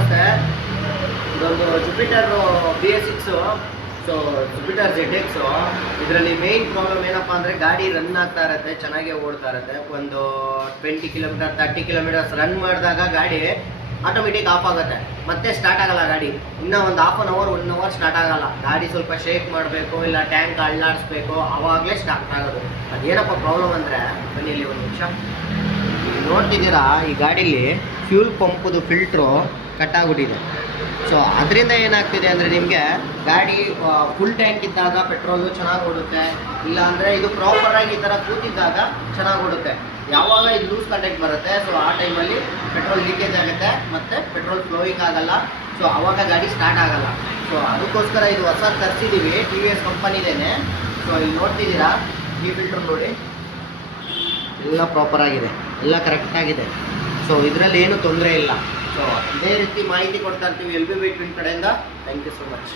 ನಮಸ್ತೆ. ಇದೊಂದು Jupiter BS6. So Jupiter ZX. ಇದರಲ್ಲಿ ಮೇಯ್ನ್ ಪ್ರಾಬ್ಲಮ್ ಏನಪ್ಪ ಅಂದರೆ ಗಾಡಿ ರನ್ ಆಗ್ತಾ ಇರುತ್ತೆ, ಚೆನ್ನಾಗೇ ಓಡ್ತಾ ಇರುತ್ತೆ. ಒಂದು 20 ಕಿಲೋಮೀಟರ್ 30 ಕಿಲೋಮೀಟರ್ಸ್ ರನ್ ಮಾಡಿದಾಗ ಗಾಡಿ ಆಟೋಮೆಟಿಕ್ ಆಫ್ ಆಗುತ್ತೆ, ಮತ್ತೆ ಸ್ಟಾರ್ಟ್ ಆಗಲ್ಲ ಗಾಡಿ. ಇನ್ನೂ ಒಂದು half an hour 1 hour start ಆಗಲ್ಲ. ಗಾಡಿ ಸ್ವಲ್ಪ ಶೇಕ್ ಮಾಡಬೇಕು, ಇಲ್ಲ ಟ್ಯಾಂಕ್ ಅಳ್ಳಾಡಿಸ್ಬೇಕು, ಆವಾಗಲೇ ಸ್ಟಾರ್ಟ್ ಆಗೋದು. ಅದೇನಪ್ಪ ಪ್ರಾಬ್ಲಮ್ ಅಂದರೆ, ಬನ್ನಿ ಇಲ್ಲಿ ಒಂದು ನಿಮಿಷ. ನೋಡ್ತಿದ್ದೀರಾ, ಈ ಗಾಡೀಲಿ ಫ್ಯೂಲ್ ಪಂಪದು ಫಿಲ್ಟ್ರು ಕಟ್ಟಾಗ್ಬಿಟ್ಟಿದೆ. ಸೊ ಅದರಿಂದ ಏನಾಗ್ತಿದೆ ಅಂದರೆ ನಿಮಗೆ ಗಾಡಿ ಫುಲ್ ಟ್ಯಾಂಕ್ ಇದ್ದಾಗ ಪೆಟ್ರೋಲು ಚೆನ್ನಾಗಿ ಓಡುತ್ತೆ, ಇಲ್ಲ ಅಂದರೆ ಇದು ಪ್ರಾಪರಾಗಿ ಈ ಥರ ಕೂತಿದ್ದಾಗ ಚೆನ್ನಾಗಿ ಓಡುತ್ತೆ. ಯಾವಾಗ ಇದು ಲೂಸ್ ಕಾಂಟ್ಯಾಕ್ಟ್ ಬರುತ್ತೆ, ಸೊ ಆ ಟೈಮಲ್ಲಿ ಪೆಟ್ರೋಲ್ ಲೀಕೇಜ್ ಆಗುತ್ತೆ, ಮತ್ತು ಪೆಟ್ರೋಲ್ ಫ್ಲೋಯಿಂಗ್ ಆಗಲ್ಲ. ಸೊ ಆವಾಗ ಗಾಡಿ ಸ್ಟಾರ್ಟ್ ಆಗಲ್ಲ. ಸೊ ಅದಕ್ಕೋಸ್ಕರ ಇದು ಹೊಸ ತರಿಸಿದ್ದೀವಿ, TVS ಕಂಪನಿದೇನೆ. ಸೊ ಇಲ್ಲಿ ನೋಡ್ತಿದ್ದೀರಾ, ಈ ಫಿಲ್ಟ್ರ್ ನೋಡಿ, ಎಲ್ಲ ಪ್ರಾಪರಾಗಿದೆ, ಎಲ್ಲ ಕರೆಕ್ಟಾಗಿದೆ. ಸೊ ಇದರಲ್ಲಿ ಏನು ತೊಂದರೆ ಇಲ್ಲ. ಸೊ ಇದೇ ರೀತಿ ಮಾಹಿತಿ ಕೊಡ್ತಾ ಇರ್ತೀವಿ LB Twin ಕಡೆಯಿಂದ. Thank you so much.